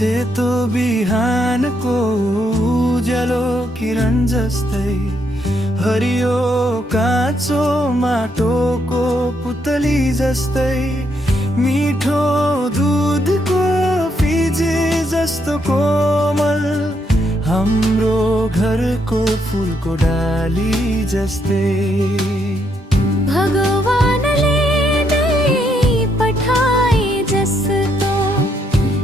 सेतो बिहानको उज्यालो किरण जस्तै हरियो काँचो माटोको पुतली जस्तै मिठो दुधको फिजे जस्तो कोमल हाम्रो घरको फुलको डाली जस्तै भगवानले नै पठाए जस्तो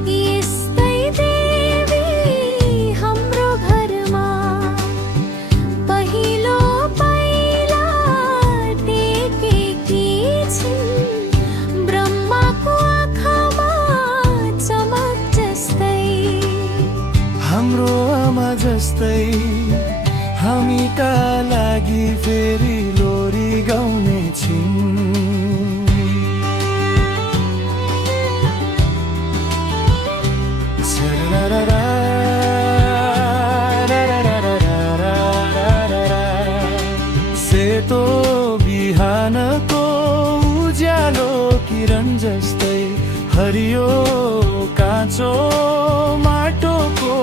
यस्तै देवी हाम्रो घरमा पहिलो पहिला देखेकी छिन् ब्रह्माको आँखामा चमक जस्तै हाम्रो आमा जस्तै हामीका लागि फेरि लोरी गाउने छिन् सेतो बिहानको उज्यालो किरण जस्तै हरियो काँचो माटोको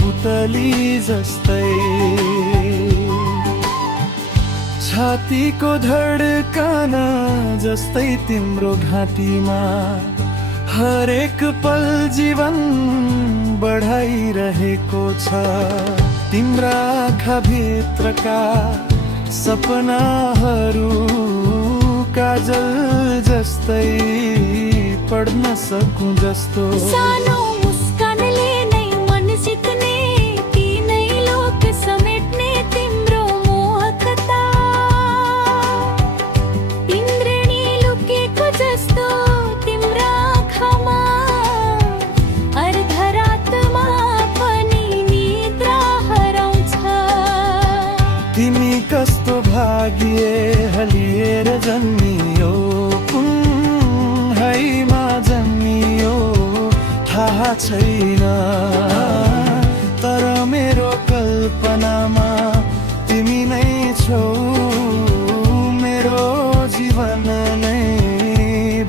पुतली जस्तै छातीको धड्कन जस्तै तिम्रो घाँटीमा हरेक पल जीवन बढाइरहेको छ तिम्रा आँखाभित्रका सपनाहरू काजल जस्तै पढ्न सकूं जस्तो सानो मुस्कानले नै मन जित्ने तीनै लोक समेट्ने तिम्रो मोहकता इन्द्रणी लुकेको जस्तो तिम्रा आँखामा अर्धरातमा पनि निद्रा हराउँछ तिमी कस्तो भाग्य हलिएर जन्मियो कुन हैमा जन्मियो थाहा छैन तर मेरो कल्पनामा तिमी नै छौ मेरो जीवन नै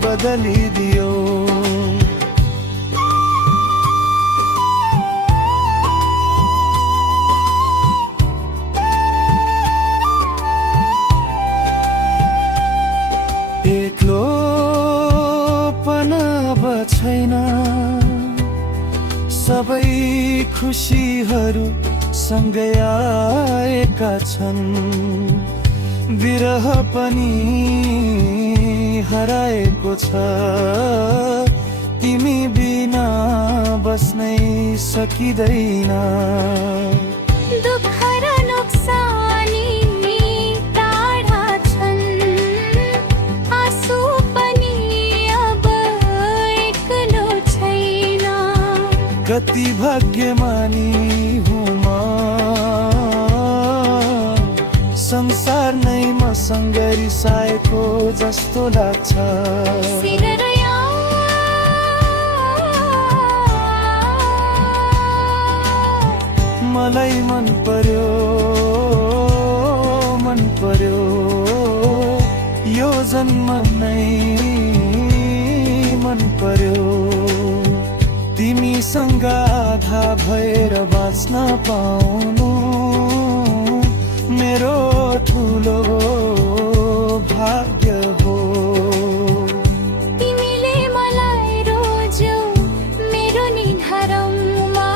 बदलिदियो एक्लोपन अब छैन सबै खुसीहरू सँगै आएका छन् विरह पनि हराएको छ तिमी बिना बस्नै सकिँदैन दुःख र नोक्सानी टाढा छन् आँसु पनि अब एक्लो छैन कति भाग्यमानी हुँ म संसार नै मसँग रिसाएको जस्तो लाग्छ सिररया मलाई मन पर्यो यो जन्म नै मन पर्यो तिमीसँग आधा भएर बाँच्न पाउनु मेरो ठुलो भाग्य हो तिमीले मलाई रोज्यौ मेरो निधारमा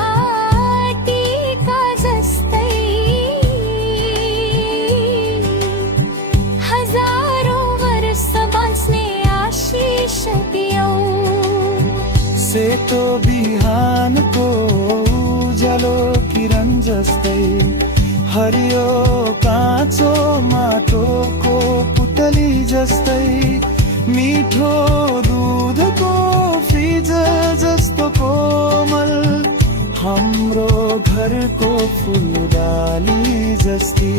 टीका जस्तै हजारौं वर्ष बाँच्ने आशिष दियौ सेतो बिहानको उज्यालो किरण जस्तै हरियो काँचो माटोको पुतली जस्तै मिठो दुधको फिज जस्तो कोमल हाम्रो घरको फुलडाली जस्ती